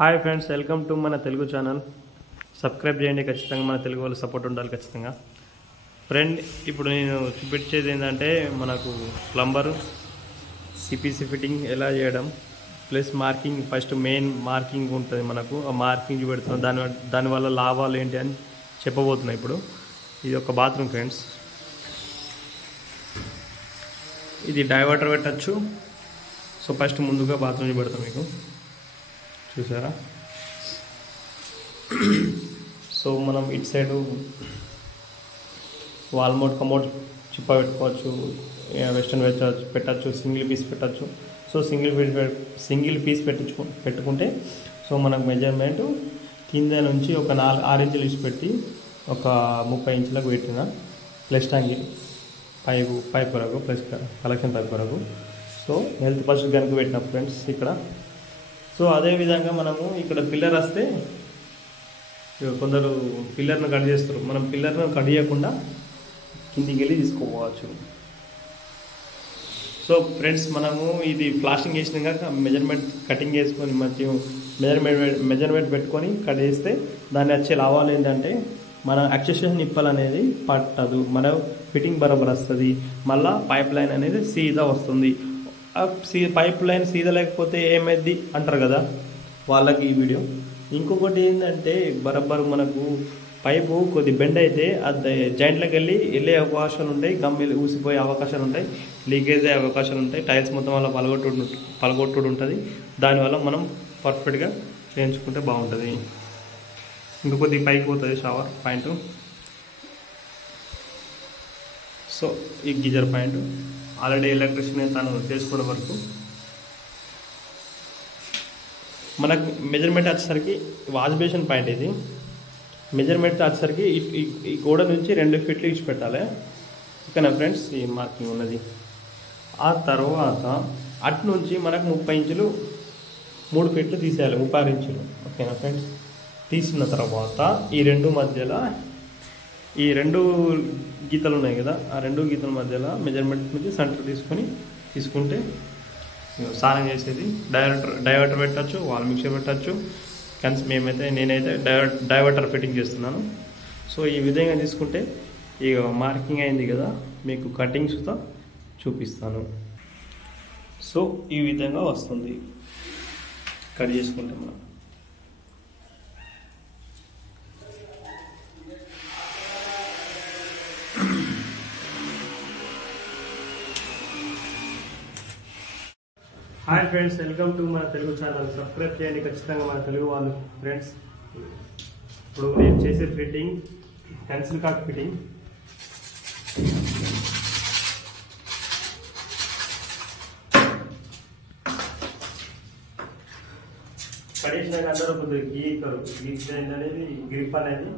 Hi friends, welcome to మన Telugu channel. Subscribe చేయండి ఖచ్చితంగా. మన తెలుగు వాళ్ళ సపోర్ట్ ఉండాలి ఖచ్చితంగా. ఫ్రెండ్, ఇప్పుడు నేను చూపించేది ఏంటంటే మనకు ప్లంబరు సిపిసి ఫిట్టింగ్ ఎలా చేయడం plus marking. First main marking ఉంటుంది మనకు, ఆ మార్కింగ్ పెడుతున్నాం. దానివల్ల లాభాలు ఏంటి అని చెప్పబోతున్నాయి. ఇప్పుడు ఇది ఒక బాత్రూమ్ ఫ్రెండ్స్. ఇది డైవర్టర్ పెట్టచ్చు. సో ఫస్ట్ ముందుగా బాత్రూమ్ పెడతాం. మీకు చూసారా? సో మనం ఇటు సైడు వాల్మోట్ కమోడ్ చిప్ప పెట్టుకోవచ్చు, వెస్టర్న్ పెట్టచ్చు, సింగిల్ పీస్ పెట్టచ్చు. సో సింగిల్ పీస్ పెట్టుకుంటే సో మనకు మెజర్మెంట్ కింద నుంచి ఒక 6 ఇంచులు ఇచ్చి పెట్టి ఒక 30 ఇంచులకు పెట్టిన ప్లస్ ట్యాంక్ పైప్ వరకు ప్లస్ కలెక్షన్ పైప్ వరకు. సో హెల్త్ ఫస్ట్ కనుక పెట్టిన ఫ్రెండ్స్ ఇక్కడ. సో అదేవిధంగా మనము ఇక్కడ పిల్లర్ వస్తే కొందరు పిల్లర్ను కట్ చేస్తారు. మనం పిల్లర్ను కట్ చేయకుండా కిందికి వెళ్ళి తీసుకోవచ్చు. సో ఫ్రెండ్స్, మనము ఇది ప్లాస్టింగ్ చేసినాక మెజర్మెంట్ కటింగ్ చేసుకొని మంచిగా మెజర్మెంట్ పెట్టుకొని కట్ చేస్తే దాన్ని వచ్చే లాభాలు ఏంటంటే మన యాక్సెషన్ నిప్పల్ అనేది పట్టదు, మన ఫిట్టింగ్ బరాబర్ వస్తుంది. మళ్ళీ పైప్ లైన్ అనేది సీదా వస్తుంది. పైప్ లైన్ సీదా లేకపోతే ఏమైంది అంటారు కదా, వాళ్ళకి ఈ వీడియో. ఇంకొకటి ఏంటంటే బరాబర్ మనకు పైపు కొద్ది బెండ్ అయితే అది జాయింట్లోకి వెళ్ళే అవకాశాలు ఉంటాయి, గమ్మి ఊసిపోయే అవకాశాలు ఉంటాయి, లీకేజ్ అయ్యే అవకాశాలు ఉంటాయి, టైల్స్ మొత్తం వల్ల పలగొట్టుడు ఉంటుంది. దానివల్ల మనం పర్ఫెక్ట్గా చేయించుకుంటే బాగుంటుంది. ఇంకొద్ది పైకి పోతుంది షవర్ పాయింట్. సో ఈ గీజర్ పాయింట్ ఆల్రెడీ ఎలక్ట్రిషియన్ తను చేసుకోవడం వరకు మనకు మెజర్మెంట్ వచ్చేసరికి వాష్ బేసిన్ పాయింట్. ఇది మెజర్మెంట్ వచ్చేసరికి ఈ గోడ నుంచి 2 ఫీట్లు ఇచ్చి పెట్టాలి. ఓకేనా ఫ్రెండ్స్? ఈ మార్కింగ్ ఉన్నది. ఆ తర్వాత అటు నుంచి మనకు 30 ఇంచులు 3 ఫీట్లు తీసేయాలి, 36 ఇంచులు. ఓకేనా ఫ్రెండ్స్? తీసిన తర్వాత ఈ 2 మధ్యలో ఈ 2 గీతలు ఉన్నాయి కదా, ఆ 2 గీతల మధ్యలో మెజర్మెంట్ నుంచి సెంటర్ తీసుకుంటే స్నానం చేసేది డైవర్టర్ పెట్టచ్చు, వాల్ మిక్సర్ పెట్టచ్చు. నేనైతే డైవర్టర్ ఫిట్టింగ్ చేస్తున్నాను. సో ఈ విధంగా తీసుకుంటే ఇక మార్కింగ్ అయింది కదా, మీకు కటింగ్స్తో చూపిస్తాను. సో ఈ విధంగా వస్తుంది కట్ చేసుకుంటే మనం. హాయ్ ఫ్రెండ్స్, వెల్కమ్ టు మన తెలుగు ఛానల్. సబ్స్క్రైబ్ చేయండి ఖచ్చితంగా మన తెలుగు వాళ్ళు. ఫ్రెండ్స్, ఇప్పుడు నేను చేసే ఫిట్టింగ్ పెన్సిల్ కాక్ ఫిట్టింగ్. కడిగినాక అందరూ కొద్దిగా గీక్ అనేది గ్రిప్ అనేది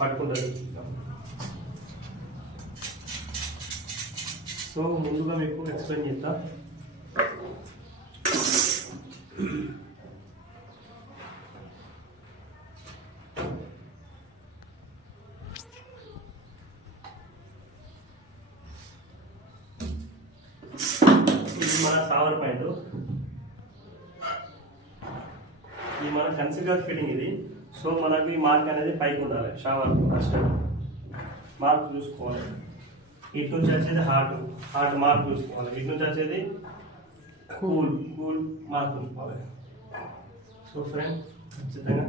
పట్టుకుంటుంది. సో ముందుగా మీకు ఎక్స్ప్లెయిన్ చేస్తా. ఇది మన షవర్ పాయింట్. ఇది మన కన్సిడర్ ఫిట్టింగ్ ఇది. సో మనకు ఈ మార్క్ అనేది పైకి ఉండాలి. షవర్ ఫస్ట్ మార్క్ చూసుకోవాలి. ఇటు నుంచి వచ్చేది హాట్ మార్క్ చూసుకోవాలి. ఇటు నుంచి వచ్చేది కూల్ మార్క్ చూసుకోవాలి. సో ఫ్రెండ్, ఖచ్చితంగా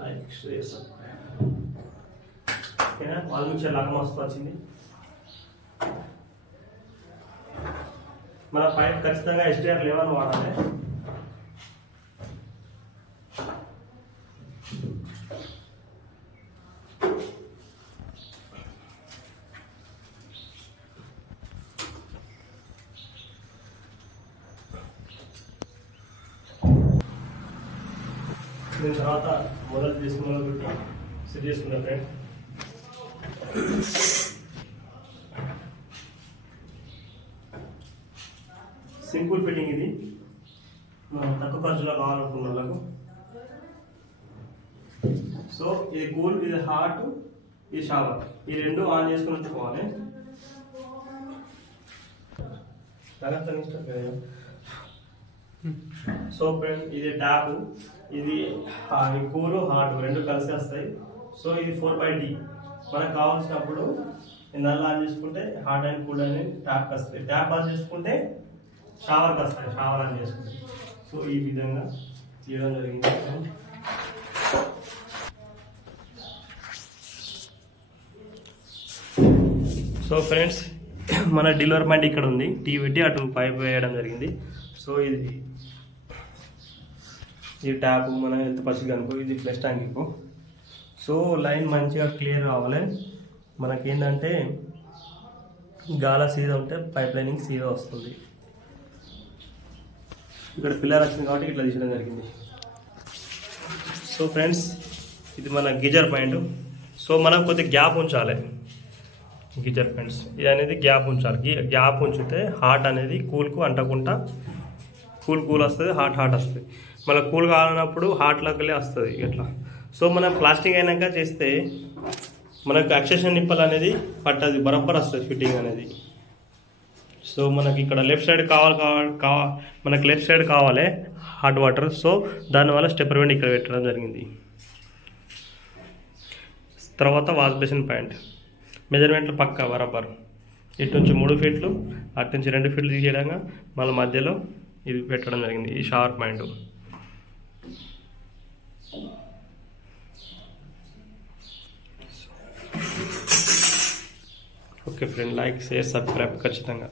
లైక్ షేర్ సబ్స్క్రైబ్. ఓకేనా? వాళ్ళ నుంచి లాగా మస్తు వచ్చింది. మన పైప్ ఖచ్చితంగా STR 11 వాడాలి. దీని తర్వాత మొదలు సెట్ చేసుకున్నాం ఫ్రెండ్. సింపుల్ ఫిట్టింగ్ ఇది, తక్కువ ఖర్చులో కావాలనుకున్న వాళ్ళకు. సో ఇది కూల్, ఇది హాట్, ఇది షవర్. ఈ 2 ఆన్ చేసుకుని ఉంచుకోవాలి. సో ఫ్రెండ్ ఇది ట్యాప్, ఇది కూల్ హాట్ రెండు కలిసి వస్తాయి. సో ఇది 4/D. మనకు కావాల్సినప్పుడు నల్ ఆన్ చేసుకుంటే హాట్ అండ్ కూల్ అని ట్యాప్కి వస్తాయి. ట్యాప్ ఆన్ చేసుకుంటే షవర్కి వస్తాయి, షవర్ ఆన్ చేసుకుంటే. సో ఈ విధంగా తీయడం జరిగింది. సో ఫ్రెండ్స్ మన డెలివరీ పాయింట్ ఇక్కడ ఉంది, టీ పెట్టి అటు పైప్ వేయడం జరిగింది. సో ఇది ట్యాప్ మన ఎంత పచ్చిగా అనుకో, ఇది ఫ్లష్ ట్యాంక్ ఇంకో. సో లైన్ మంచిగా క్లియర్ రావాలి. మనకేంటంటే గాల సీదా ఉంటే పైప్ లైనింగ్ సీదా వస్తుంది. ఇక్కడ పిల్లర్ వచ్చింది కాబట్టి ఇట్లా తీసడం జరిగింది. సో ఫ్రెండ్స్ ఇది మన గీజర్ పాయింట్. సో మనం కొద్దిగా గ్యాప్ ఉంచాలి గీజర్ పాయింట్స్, ఇది అనేది గ్యాప్ ఉంచాలి. గ్యాప్ ఉంచితే హాట్ అనేది కూల్కు అంటకుండా కూల్ వస్తుంది, హాట్ వస్తుంది. మళ్ళీ కూల్ కావాలన్నప్పుడు హాట్ లెక్కలే వస్తుంది ఇట్లా. సో మనం ప్లాస్టిక్ అయినాక చేస్తే మనకు అక్సేషన్ నిప్పల్ అనేది పట్టది, బరబ్బర్ వస్తుంది ఫిట్టింగ్ అనేది. సో మనకి ఇక్కడ లెఫ్ట్ సైడ్ మనకు లెఫ్ట్ సైడ్ కావాలి హాట్ వాటర్. సో దానివల్ల స్టెప్పర్ వెండి ఇక్కడ పెట్టడం జరిగింది. తర్వాత వాష్ బేసిన్ పాయింట్ మెజర్మెంట్లు పక్కా బరాబర్. ఇటు నుంచి 3 ఫీట్లు, అటు నుంచి 2 ఫీట్లు తీసేయడంగా మళ్ళీ మధ్యలో ఇది పెట్టడం జరిగింది, ఈ shower point. Okay friend, like share subscribe ఖచ్చితంగా.